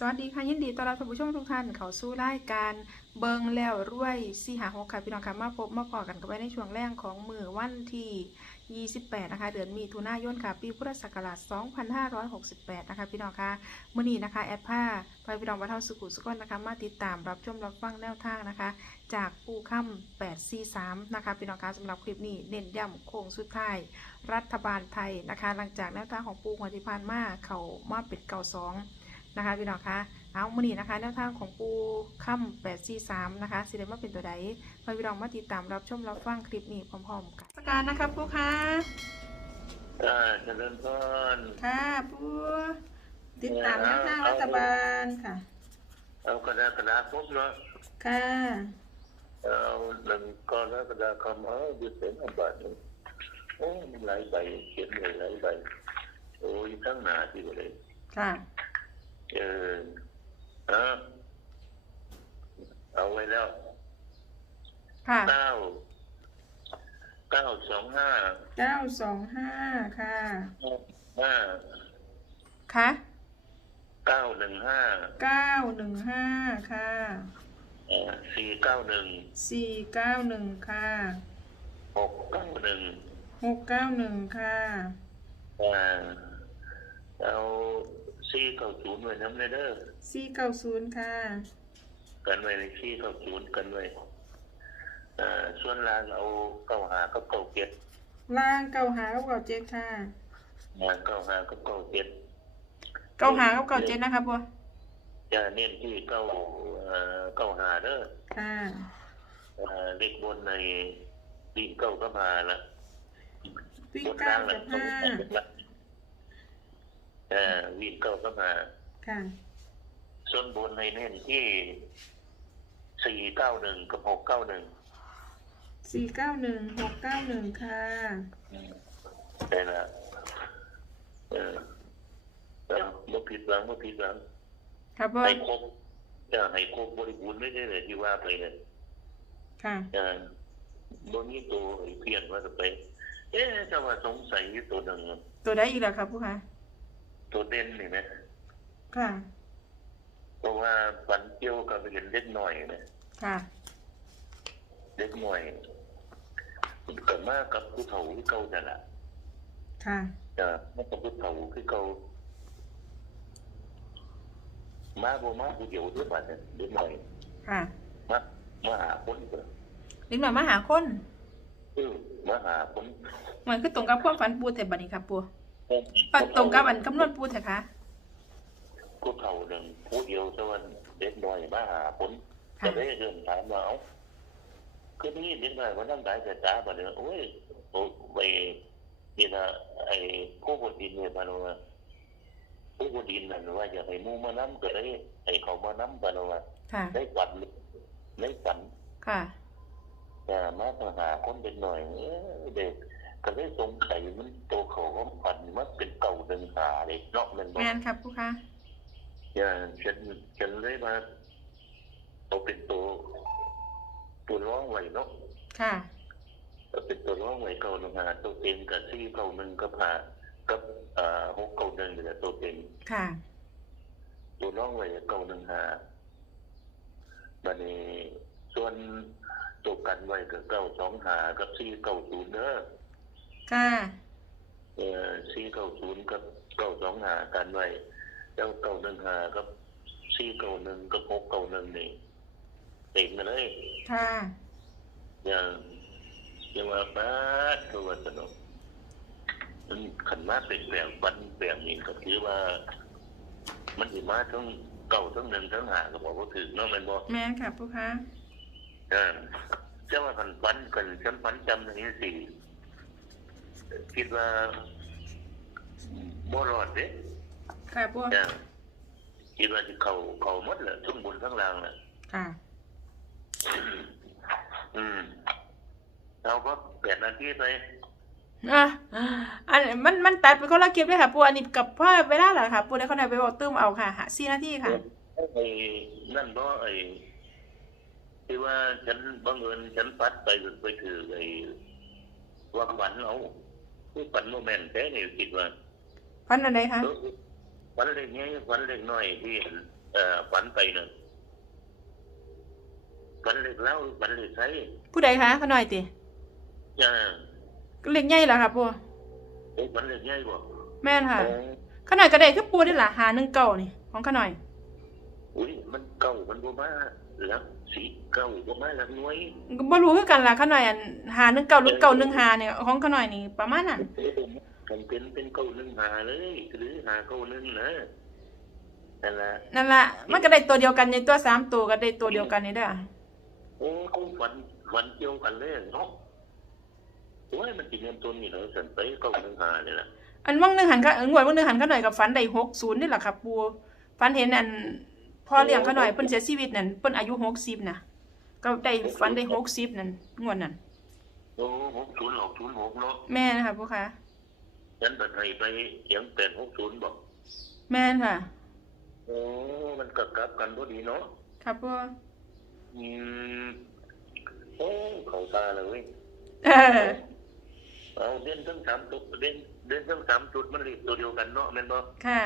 สวัสดีค่ะยินดีต้อนรับท่านผู้ชมทุกท่านเข้าสู่รายการเบิงแล้วรวยสี่หาหกค่ะพี่น้องค่ะมาพบมาพอกันกันไว้ในช่วงแรกของมือวันที่ 28 นะคะ เดือนมีถุนายนค่ะ ปีพุทธศักราช 2568 นะคะ พี่น้องค่ะมื้อนี้นะคะแอดผ้าพาพี่น้องมาเท่าสุขุสุกนนะคะ มาติดตามรับชมรับฟังแนวทางนะคะ จากปูค่ำ843 นะคะ พี่น้องค่ะสำหรับคลิปนี้เน้นย้ำโค้งสุดท้ายรัฐบาลไทยนะคะ หลังจากแนวทางของปูหัวที่ผ่านมาเขามาเป็ดเก่าสอง นะคะพี่น้องคะเอามื่อนี้นะคะแนวทางของปูค่ำแปดสี่สามนะคะสิเดมาเป็นตัวใดไปพี่น้องมาติดตามรับชมรับฟังคลิปนี้พร้อมๆกันสการนะคะปูคะอ่าเจริญพรค่ะปูติดตามแนวทางรัฐบาลค่ะ เอากระดาษกระดาษปุ๊บเนาะค่ะเอาหนึ่งกรกฎาคมเอาดูเสียงอันบาทหนึ่งโอ้มีหลายใบเขียนเลยหลายใบโอ้ยทั้งหนาที่เลยค่ะ เออเอาเอาไว้แล้วค่ะเก้าเก้าสองห้าเก้าสองห้าค่ะห้าค่ะเก้าหนึ่งห้าเก้าหนึ่งห้าค่ะอ่าสี่เก้าหนึ่งสี่เก้าหนึ่งค่ะหกเก้าหนึ่งหกเก้าหนึ่งค่ะอ่าเอา ซี่เก้าศูนย์ไว้น้ำเลยเด้อสี่เก้าศูนย์ค่ะ กันไว้ในซี่เก้าศูนย์กันไว้อ่าส่วนล่างเอาเก้าหากับเก้าเจ็ดล่างเก้าหากับเก้าเจ็ดค่ะมาเก้าหากับเก้าเจ็ดเก้าหากับเก้าเจ็ดนะคะบัวจะเน้นที่เก้าเอ่อเก้าหาเด้อค่ะอ่าเลขบนในวิ่งเก้าก็มาละวิ่งบนเก้าล่างกับละ ห้าอ่าวิ่งเก้าก็มาค่ะส่วนบนในเน้นที่สี่เก้าหนึ่งกับหกเก้าหนึ่งสี่เก้าหนึ่งหกเก้าหนึ่งค่ะได้ละเออเออบ่ผิดหวังบ่ผิดหวังค่ะบัวให้ครบจะให้ครบบริบูรณ์ไม่ได้เลยที่ว่าไปเนี่ยค่ะเออบ่มีตัวไอ้เพี้ยนว่าจะไป เอ๊ะจะว่าสงสัยอยู่ตัวหนึ่งตัวได้อีกแล้วครับผู้ค่ะ ตัวเด่นนี่นะค่ะ เพราะว่าฝันเกี่ยวกับเห็นเล็กหน่อยนะค่ะ เล็กหน่อยก็มากับผู้เฒ่าที่เก่านั่นแหละค่ะจะมากับผู้เฒ่าที่เก่ามาบ่มาผู้เดียวด้วยบัดเนี่ยเล็กหน่อย ค่ะมามาหาคนเด้อเล็กหน่อยมาหาคนเออมาหาคนเหมือนคือตรงกับความฝันปูแต่บัดนี้ครับปู ปัดตรงกับอันคำนวณปูเถอะค่ะ ผู้เฒ่าหนึ่งผู้เดียวแต่ว่าเด็กน้อยมาหาคนค่ะก็ได้เดินถามว่าเอ้าคือนี่เด็กน้อยว่านั่งได้แต่ตาบัดเนี่ยโอ้ยโอ้ไปนี่นะไอ้ผู้บดินเนี่ยมาว่าผู้บดินนั่นว่าอยากให้หมู่มานํก็ได้ให้เขามานํบัดว่าค่ะ ได้ฝันได้ฝัน ค่ะ แต่มาหาคนเด็กน้อยเอ้ยเด็ก ก็ได้สงสัยมันโตวเขาก็ฝันมันเป็นเก่าเดินหาเลยเนาะแมันบ่แมนครับผู้ค่ะอย่างฉันฉันเลยมาเอาเป็นตัวตัวร้องไหวเนาะค่ะเอาเป็นตัวร้องไหวเก่าหนึ่งหาตัวเต็มกับซี่เก่าหนึ่งกับหากับอ่าหกเก่าหนึ่งเนี่ยตัวเต็มค่ะ ตัวร้องไหวเก่าหนึ่งหาบันนี้ส่วนตัวกันไว้กับเก้าสองหากับซี่เก้าศูนย์เนอะ ค่ะ เออซี่เก้าศูนย์กับเก้าสองหากันไว้แล้วเก้าหนึ่งหากับซี่เก้าหนึ่งกับหกเก้าหนึ่งนี่เต็มมาเลยค่ะ อย่างอย่างว่าป้าตัวสนุกมันขันมาเป็นแบบวันแบบนี้ก็คือว่า มันสิมาทั้งเก่าทั้งหนึ่งทั้งหาก็บอกว่าถึงเนาะแมันบอกแมนครับผู้ค่ะอ่าจะว่าขันฟันกันฉันฟันจำอย่างนี้สิ คิดว่าบ่รอดเด้ค่ะบัวอ่าคิดว่าที่เขาเขาหมดแหละทั้งบนทั้งล่างแหละค่ะ อืมเราก็แปดนาทีไปอะอันมันมันตัดเป็นคนละคลิปเลยค่ะปูอันนี้กับพ่อเวลาเหรอค่ะปูได้คนไหนไปบอกตื้มเอาค่ะหาสี่นาทีค่ะไอ้นั่นก็ไอ้ที่ว่าฉันบังเอิญฉันปัดไปไปถือไอ้ว่าฝันเอา คือฝันโมเมนต์แท้นี่คิดว่าพันอะไรคะเออฝันเล็กไงฝันเล็กน้อยที่เอ่อฝันไปน่ะฝันเล็กแล้วฝันเล็กใช้ผู้ใดคะขะหน่อยติจ้าเล็กใหญ่เหรอค่ะปูโอ้ฝันเล็กใหญ่บ่แม่นค่ะโอ้ขะหน่อยก็ได้คือปูนี่ล่ะหาหนึ่งเก่านี่ของขะหน่อยอุ้ยมันเก่ามันบ่มา หลักสีเก่าบ่มาหลักหน่วยก็บ่รู้คือกันล่ะขะหน่อยอันหาหนึ่งเก่าหรือเก่าหนึ่งหาเนี่ยของขะหน่อยนี่ประมาณนั้นมันเป็นเป็นเก่าหนึ่งหาเลย หรือหาเก่าหนึ่งนะนั่นแหละนั่นล่ะมันก็ได้ตัวเดียวกันในตัวสามตัวก็ได้ตัวเดียวกันนี่เด้อโอ้คงฝันฝันเกี่ยวกันเลยเนาะโอ้ยมันสิเงินต้นนี่เหรอสันไปเก่าหนึ่งหานี่แหละอันว่างหนึงหันก็เอองวดว่างหนึงหันขะหน่อยกับฝันได้60นี่ล่ะค่ะปูฝันเห็นอัน พ่อเลี้ยงขะหน่อยเพิ่นเสียชีวิตนั่นเพิ่นอายุ60น่ะก็ได้ฝันได้60นั่นงวดนั้นโอ้หกศูนย์หกศูนย์หกเนาะแม่นค่ะปูค่ะฉันบัดให้ไปเสียงแปดหกศูนย์บอกแม่นค่ะโอ้มันกลับกลับกันพอดีเนาะครับปูอืมโอ้เขาตาเลยเว้ยเออเอาเด่นทั้งสามตัวเด่นเด่นทั้งสามจุดมันเรียกตัวเดียวกันเนาะแม่นบ่ค่ะ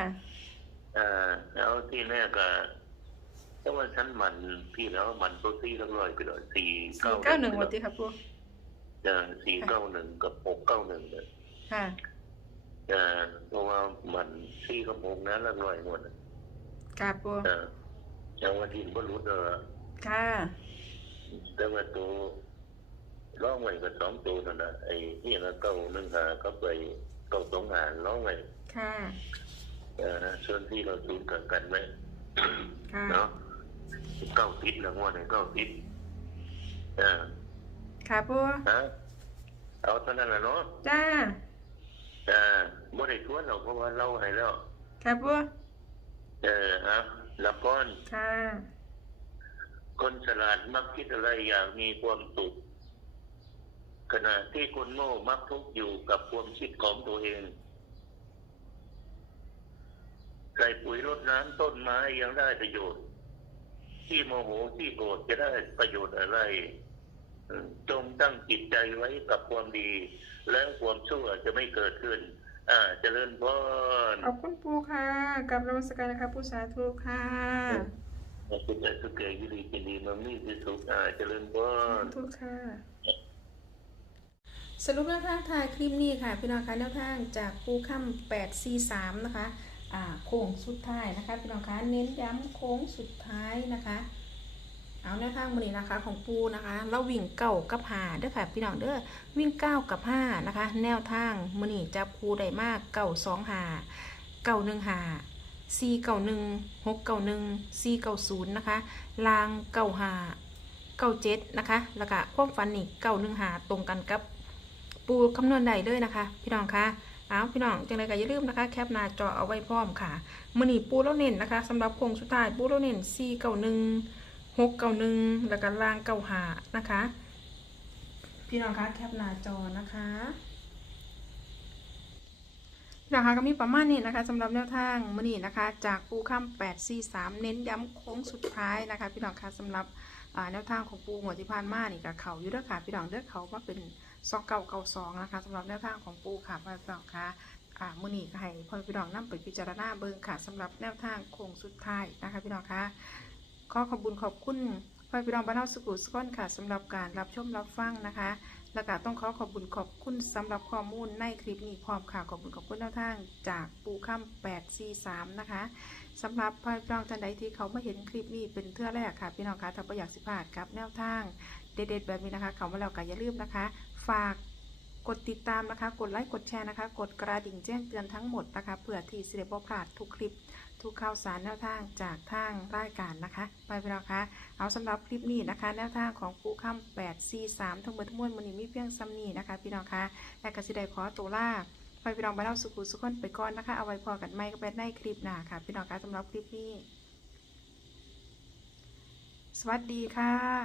อ่าเอาที่แรกก็ แต่ว่าฉันมันพี่แล้วมันตัวสี่ทั้งร้อยไปเลยสี่เก้า491วันที่ครับปูจะสี่เก้าหนึ่งกับหกเก้าหนึ่งเนี่ยค่ะอ่าเพราะว่ามันสี่กับหกนั้นละร้อยหมดน่ะครับปูอ่าเอาวันที่บ่รู้เด้อค่ะแต่ว่าตัวร้องไว้กับสองตัวนั่นแหละไอ้นี่ละเก้าหนึ่งหาก็ไปเก้าสองหาร้องไว้ค่ะเอ่อส่วนที่เราจูนกันกันไว้ค่ะเนาะ เก้าทิศละงวดให้เก้าทิศเออค่ะปูฮะเอาเท่านั้นแหละเนาะจ้าเออบ่ได้ทวนเราเพราะว่าเราให้แล้ว ค่ะปูเออฮะละก้อนค่ะคนฉลาดมักคิดอะไรอย่างมีความสุขขณะที่คนโง่มักทุกข์อยู่กับความคิดของตัวเองใส่ปุ๋ยรดน้ำต้นไม้ยังได้ประโยชน์ ที่โมโหที่โกรธจะได้ประโยชน์อะไรอืมจงตั้งจิตใจไว้กับความดี แล้วความชั่วจะไม่เกิดขึ้น อ่าเจริญพรขอบคุณปูค่ะกลับนมัสการนะคะปูสาธุค่ะสุขใจสุขเกยยินดียินดีมันมีที่สุขอ่าเจริญพรทุกค่ะ สรุปแนวทางถ่ายคลิปนี้ค่ะ พี่น้องคะแนวทางจากปูค่ำแปดสี่สามนะคะอ่า โค้งสุดท้ายนะคะพี่น้องคะเน้นย้ำโค้งสุดท้ายนะคะ เอาแนวทางมือนี้นะคะของปูนะคะเราวิ่งเก้ากับหาเด้อค่ะพี่น้องเด้อวิ่งเก้ากับห้านะคะ แนวทางมือนี้จับคูได้มากเก้าสองหาเก้าหนึ่งหาสี่เก้าหนึ่งหกเก้าหนึ่งสี่เก้าศูนย์นะคะลางเก้าหาเก้าเจ็ดนะคะแล้วก็ความฝันนี่เก้าหนึ่งหาตรงกันกับปูคำนวณใดเลยนะคะ พี่น้องคะ เอาพี่น้องจังไรก็อย่าลืมนะคะ แคปหน้าจอเอาไว้พร้อมค่ะมือนีปูแล้วเน้นนะคะสำหรับโครงสุดท้ายปูแล้วเน้นสี่เก้าหนึ่งหกเก้าหนึ่งแล้วก็ล่างเก้าหานะคะ พี่น้องคะแคปหน้าจอนะคะน้องคะก็มีประมาณนี้นะคะสำหรับแนวทางมือนีนะคะ จากปูข้ามแปดสี่สามเน้นย้ำโค้งสุดท้ายนะคะ พี่น้องคะสำหรับแนวทางของปูหัวที่ผ่านมานี่กับเขาอยู่ด้อค่ะพี่น้องเด้อกเขามาเป็น ซอกเก่าเก่าสองนะคะสำหรับแนวทางของปูค่ะพี่น้องค่ะอ่ามื้อนี้ก็ให้พ่อพี่น้องนํไปพิจารณาเบิ่งค่ะสำหรับแนวทางโค้งสุดท้ายนะคะพี่น้องคะขอขอบคุญขอบคุณพ่อพี่น้องบ้านเฮาสุขุสุขนค่ะสำหรับการรับชมรับฟังนะคะแล้วก็ต้องขอขอบคุญขอบคุณสำหรับข้อมูลในคลิปนี้พร้อมค่ะขอบคุณขอบคุณแนวทางจากปูค่ำ843นะคะสำหรับพ่อพี่น้องท่านใดที่เขามาเห็นคลิปนี้เป็นเทื่อแรกค่ะพี่น้องคะถ้าประอยากสิพลาดกับแนวทางเด็ดๆแบบนี้นะคะเขามาแล้วก็อย่าลืมนะคะ ฝากกดติดตามนะคะ กดไลค์ กดแชร์นะคะ กดกระดิ่งแจ้งเตือนทั้งหมดนะคะเพื่อที่สิได้บ่พลาดทุกคลิป ทุกข่าวสารแนวทางจากทางรายการนะคะ ไปพี่น้องคะเอาสำหรับคลิปนี้นะคะ แนวทางของปูค่ำ8 4 3 ทั้งหมดทั้งมวลมันนี้มีเพียงซ้ำนี้นะคะ พี่น้องคะและกสิได้ขอตัวลาไปพี่น้องไปเล่าสุขุสุขคนไปก่อนนะคะ เอาไว้พอกันไม่ก็เป็นในคลิปหน้าค่ะ พี่น้องคะสำหรับคลิปนี้ สวัสดีค่ะ